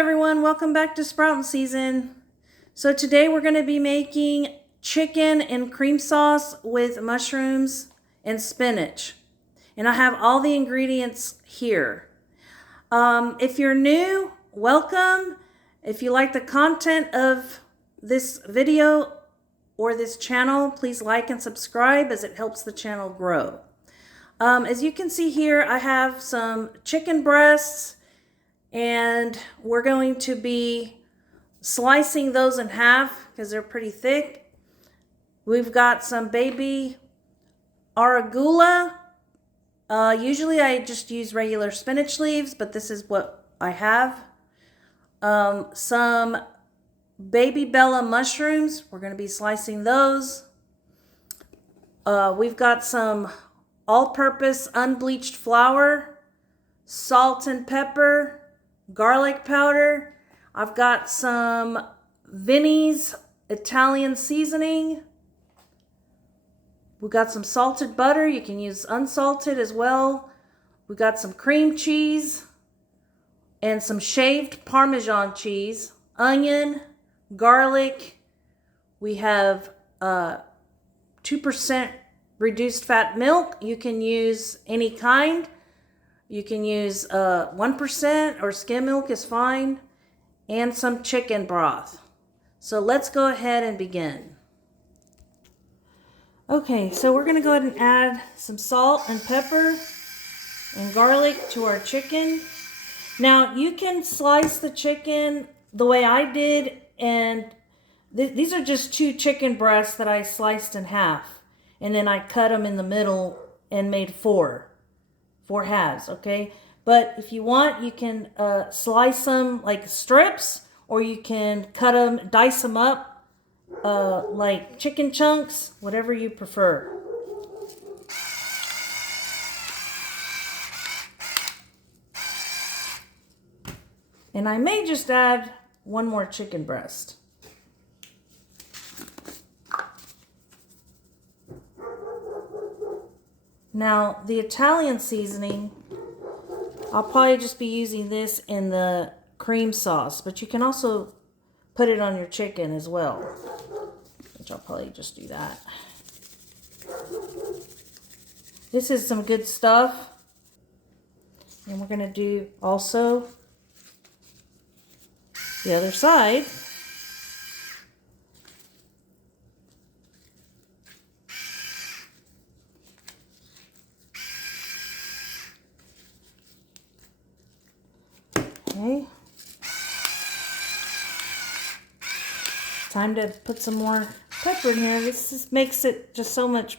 everyone, welcome back to sprouting season. So today we're going to be making chicken and cream sauce with mushrooms and spinach. And I have all the ingredients here. If you're new, welcome. If you like the content of this video or this channel, please like and subscribe as it helps the channel grow. As you can see here, I have some chicken breasts, and we're going to be slicing those in half because they're pretty thick. We've got some baby arugula. Usually I just use regular spinach leaves, but this is what I have. Some baby Bella mushrooms. We're going to be slicing those. We've got some all-purpose unbleached flour, salt and pepper, garlic powder. I've got some Vinny's Italian seasoning. We've got some salted butter. You can use unsalted as well. We've got some cream cheese and some shaved Parmesan cheese, onion, garlic. We have 2% reduced fat milk. You can use any kind. You can use 1% or skim milk is fine, and some chicken broth. So let's go ahead and begin. Okay, so we're going to go ahead and add some salt and pepper and garlic to our chicken. Now you can slice the chicken the way I did, and these are just 2 chicken breasts that I sliced in half, and then I cut them in the middle and made 4 halves, okay? But if you want, you can slice them like strips, or you can cut them, dice them up like chicken chunks, whatever you prefer. And I may just add 1 more chicken breast. Now, the Italian seasoning, I'll probably just be using this in the cream sauce, but you can also put it on your chicken as well, which I'll probably just do that. This is some good stuff. And we're going to do also the other side. Okay. Time to put some more pepper in here. This just makes it just so much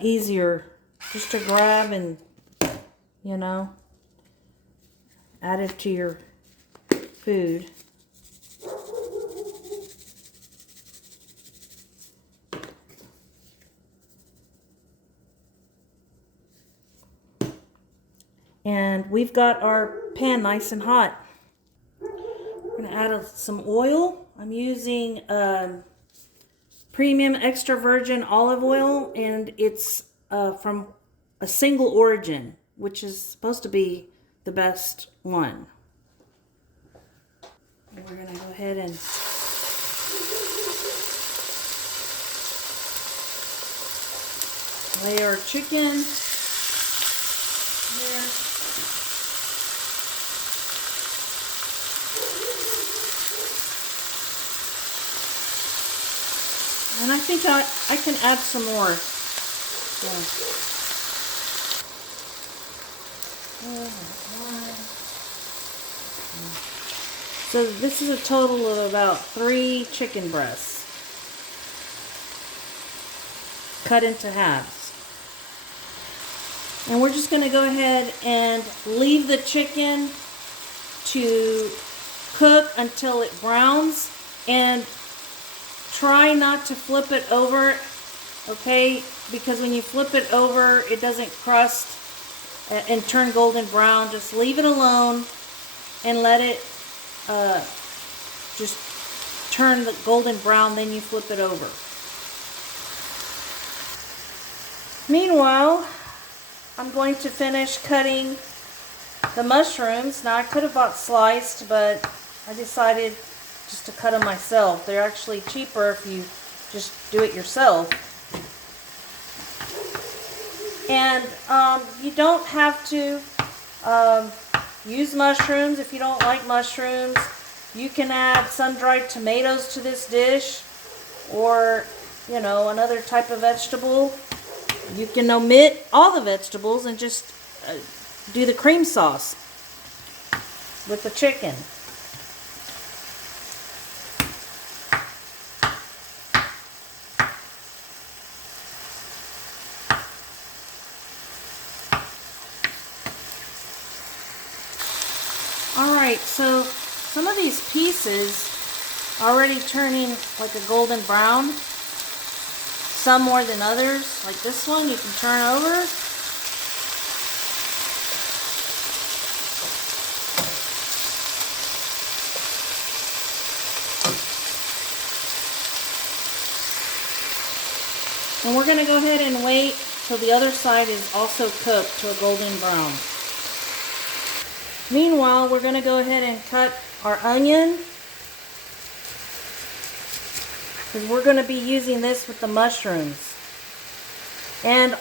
easier just to grab and, you know, add it to your food. And we've got our pan nice and hot. We're going to add some oil. I'm using premium extra virgin olive oil, and it's from a single origin, which is supposed to be the best one. And we're going to go ahead and lay our chicken here. And I think I can add some more. Yeah. So this is a total of about 3 chicken breasts cut into halves. And we're just going to go ahead and leave the chicken to cook until it browns, and try not to flip it over, okay? Because when you flip it over, it doesn't crust and turn golden brown. Just leave it alone and let it just turn the golden brown, then you flip it over. Meanwhile, I'm going to finish cutting the mushrooms. Now I could have bought sliced, but I decided just to cut them myself. They're actually cheaper if you just do it yourself. And you don't have to use mushrooms if you don't like mushrooms. You can add sun-dried tomatoes to this dish, or, you know, another type of vegetable. You can omit all the vegetables and just do the cream sauce with the chicken. Alright, so some of these pieces are already turning like a golden brown. Some more than others. Like this one, you can turn over. And we're going to go ahead and wait till the other side is also cooked to a golden brown. Meanwhile, we're going to go ahead and cut our onion, because we're going to be using this with the mushrooms. And,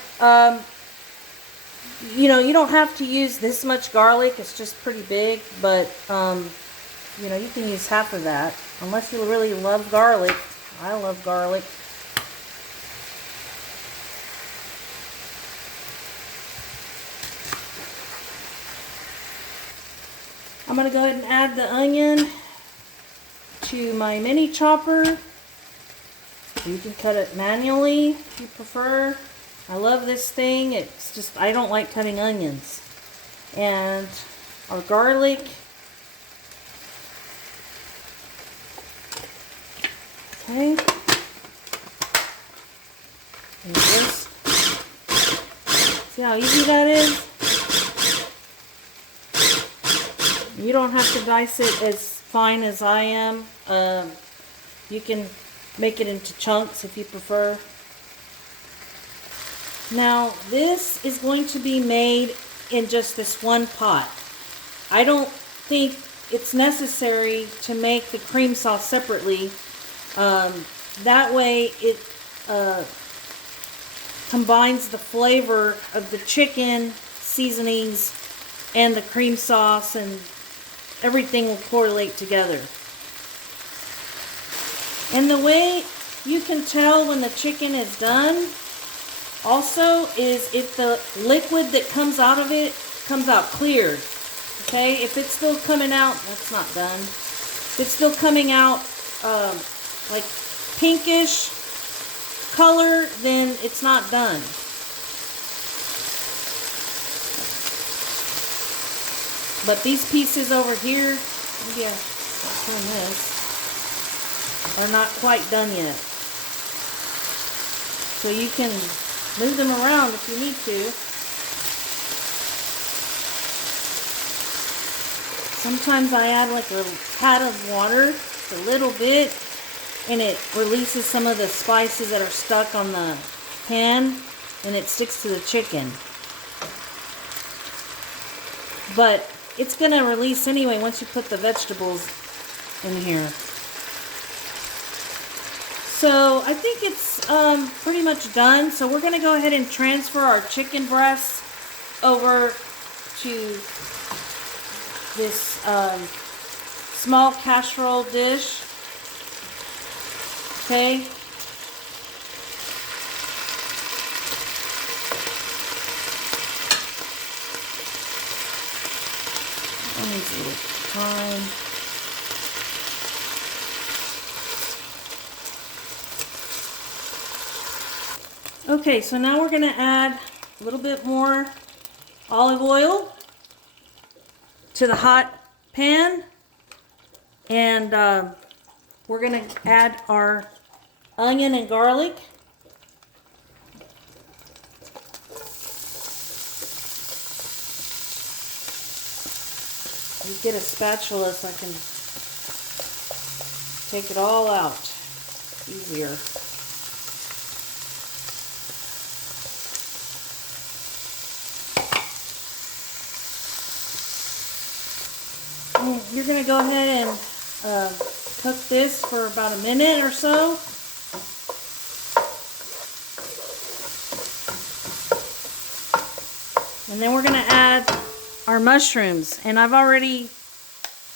you know, you don't have to use this much garlic. It's just pretty big, but, you know, you can use half of that, unless you really love garlic. I love garlic. I'm going to go ahead and add the onion to my mini chopper. You can cut it manually if you prefer. I love this thing. It's just, I don't like cutting onions. And our garlic. Okay. And this. See how easy that is? You don't have to dice it as fine as I am. You can make it into chunks if you prefer. Now, this is going to be made in just this one pot. I don't think it's necessary to make the cream sauce separately. That way it combines the flavor of the chicken seasonings and the cream sauce, and everything will correlate together. And the way you can tell when the chicken is done also is if the liquid that comes out of it comes out clear. Okay, if it's still coming out, that's not done. If it's still coming out like pinkish color, then it's not done. But these pieces over here, maybe I'll turn this, are not quite done yet. So you can move them around if you need to. Sometimes I add like a little pat of water, just a little bit, and it releases some of the spices that are stuck on the pan, and it sticks to the chicken. But it's going to release anyway once you put the vegetables in here. So I think it's pretty much done. So we're going to go ahead and transfer our chicken breasts over to this small casserole dish. Okay. Needs a little time. Okay, so now we're going to add a little bit more olive oil to the hot pan, and we're going to add our onion and garlic. You get a spatula so I can take it all out easier. You're going to go ahead and cook this for about a minute or so. And then we're going to add our mushrooms. And I've already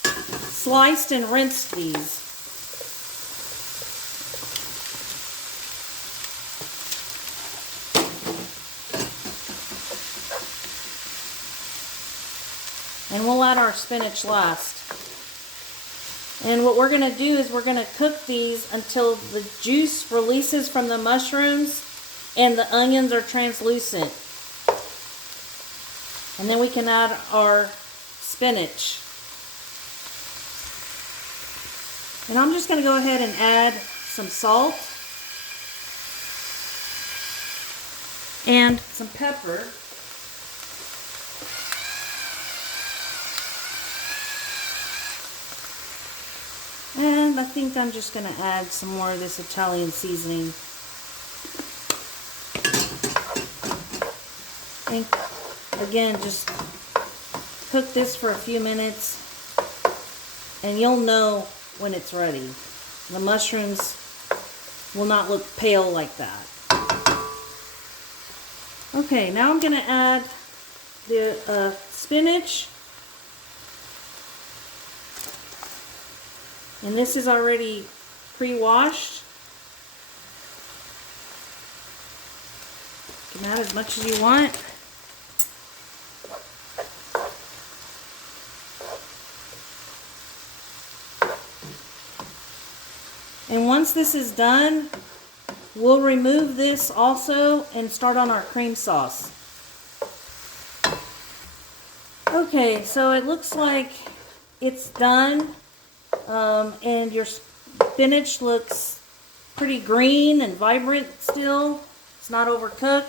sliced and rinsed these. And we'll add our spinach last. And what we're going to do is we're going to cook these until the juice releases from the mushrooms and the onions are translucent. And then we can add our spinach. And I'm just going to go ahead and add some salt and some pepper. And I think I'm just going to add some more of this Italian seasoning. And again, just cook this for a few minutes and you'll know when it's ready. The mushrooms will not look pale like that. Okay, now I'm going to add the spinach. And this is already pre-washed. You can add as much as you want. And once this is done, we'll remove this also and start on our cream sauce. Okay, so it looks like it's done. And your spinach looks pretty green and vibrant still. It's not overcooked.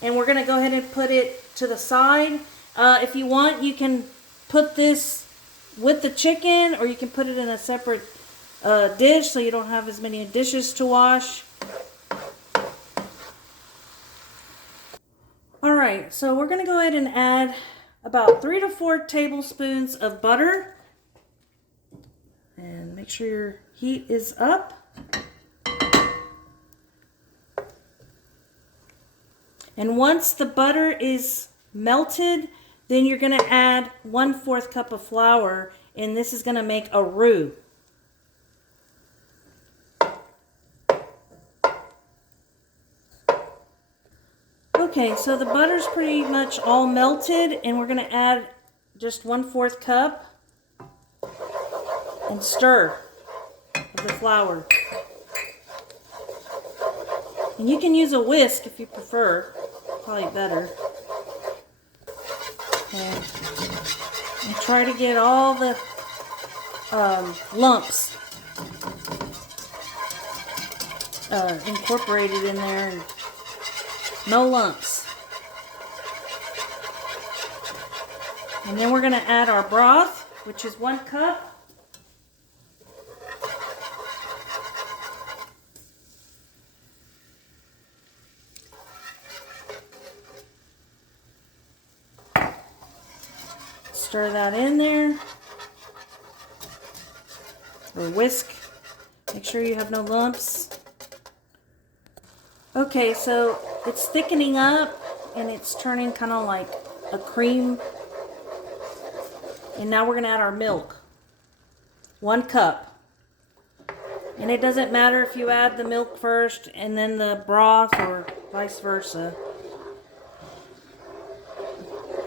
And we're going to go ahead and put it to the side. If you want, you can put this with the chicken, or you can put it in a separate dish so you don't have as many dishes to wash. Alright, so we're going to go ahead and add about 3 to 4 tablespoons of butter. And make sure your heat is up. And once the butter is melted, then you're going to add 1/4 cup of flour, and this is going to make a roux. Okay, so the butter's pretty much all melted, and we're going to add just 1/4 cup. And stir of the flour. And you can use a whisk if you prefer, probably better. And try to get all the lumps incorporated in there, and no lumps. And then we're going to add our broth, which is 1 cup. Stir that in there, or whisk. Make sure you have no lumps. Okay, so it's thickening up and it's turning kind of like a cream. And now we're going to add our milk. 1 cup. And it doesn't matter if you add the milk first and then the broth, or vice versa.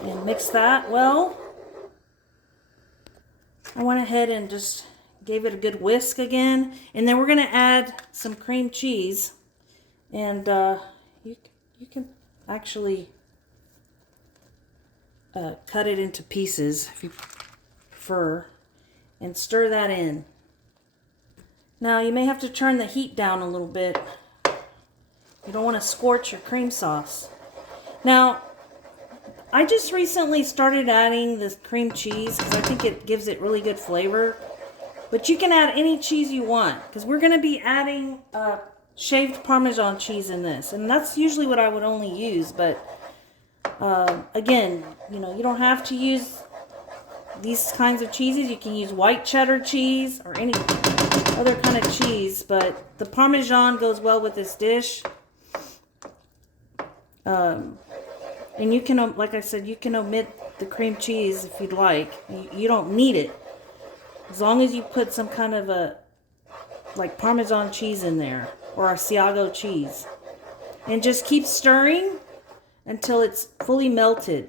And mix that well. I went ahead and just gave it a good whisk again. And then we're going to add some cream cheese. And you can actually cut it into pieces if you prefer. And stir that in. Now you may have to turn the heat down a little bit. You don't want to scorch your cream sauce. Now, I just recently started adding this cream cheese because I think it gives it really good flavor. But you can add any cheese you want, because we're going to be adding shaved Parmesan cheese in this. And that's usually what I would only use. But again, you know, you don't have to use these kinds of cheeses. You can use white cheddar cheese or any other kind of cheese, but the Parmesan goes well with this dish. And you can, like I said, you can omit the cream cheese if you'd like. You don't need it. As long as you put some kind of a, like Parmesan cheese in there, or Asiago cheese. And just keep stirring until it's fully melted.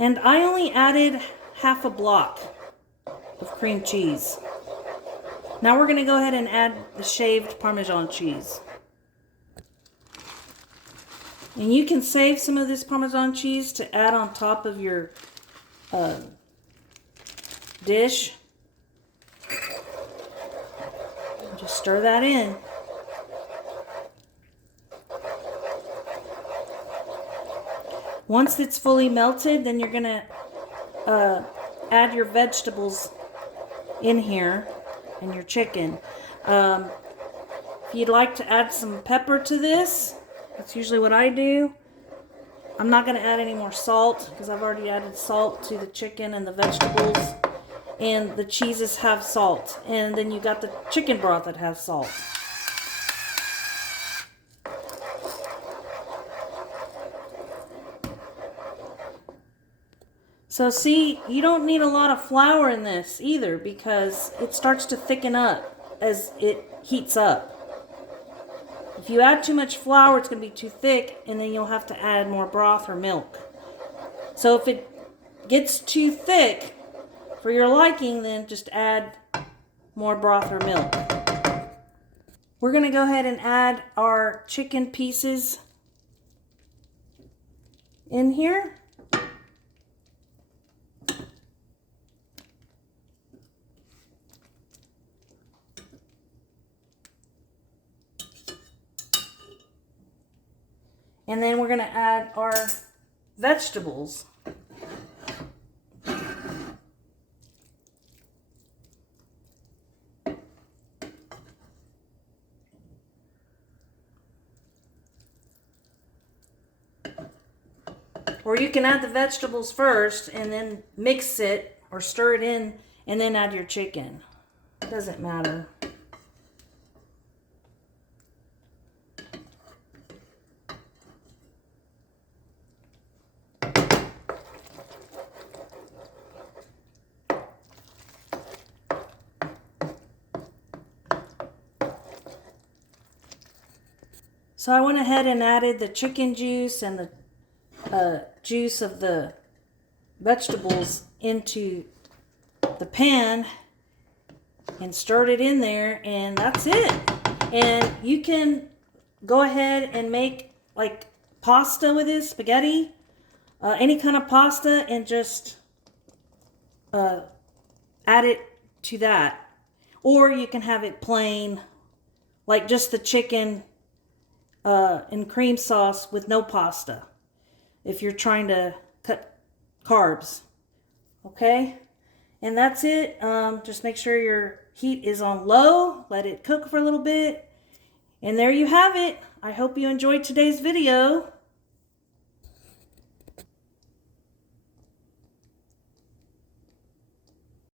And I only added half a block of cream cheese. Now we're going to go ahead and add the shaved Parmesan cheese. And you can save some of this Parmesan cheese to add on top of your dish. Just stir that in. Once it's fully melted, then you're going to add your vegetables in here and your chicken. If you'd like to add some pepper to this, that's usually what I do. I'm not going to add any more salt because I've already added salt to the chicken and the vegetables. And the cheeses have salt. And then you got the chicken broth that has salt. So see, you don't need a lot of flour in this either because it starts to thicken up as it heats up. If you add too much flour, it's going to be too thick, and then you'll have to add more broth or milk. So if it gets too thick for your liking, then just add more broth or milk. We're going to go ahead and add our chicken pieces in here. And then we're going to add our vegetables. Or you can add the vegetables first and then mix it or stir it in and then add your chicken. It doesn't matter. So I went ahead and added the chicken juice and the juice of the vegetables into the pan and stirred it in there, and that's it. And you can go ahead and make like pasta with this, spaghetti, any kind of pasta, and just add it to that. Or you can have it plain, like just the chicken and cream sauce with no pasta if you're trying to cut carbs. Okay, and that's it. Just make sure your heat is on low, let it cook for a little bit, and there you have it. I hope you enjoyed today's video.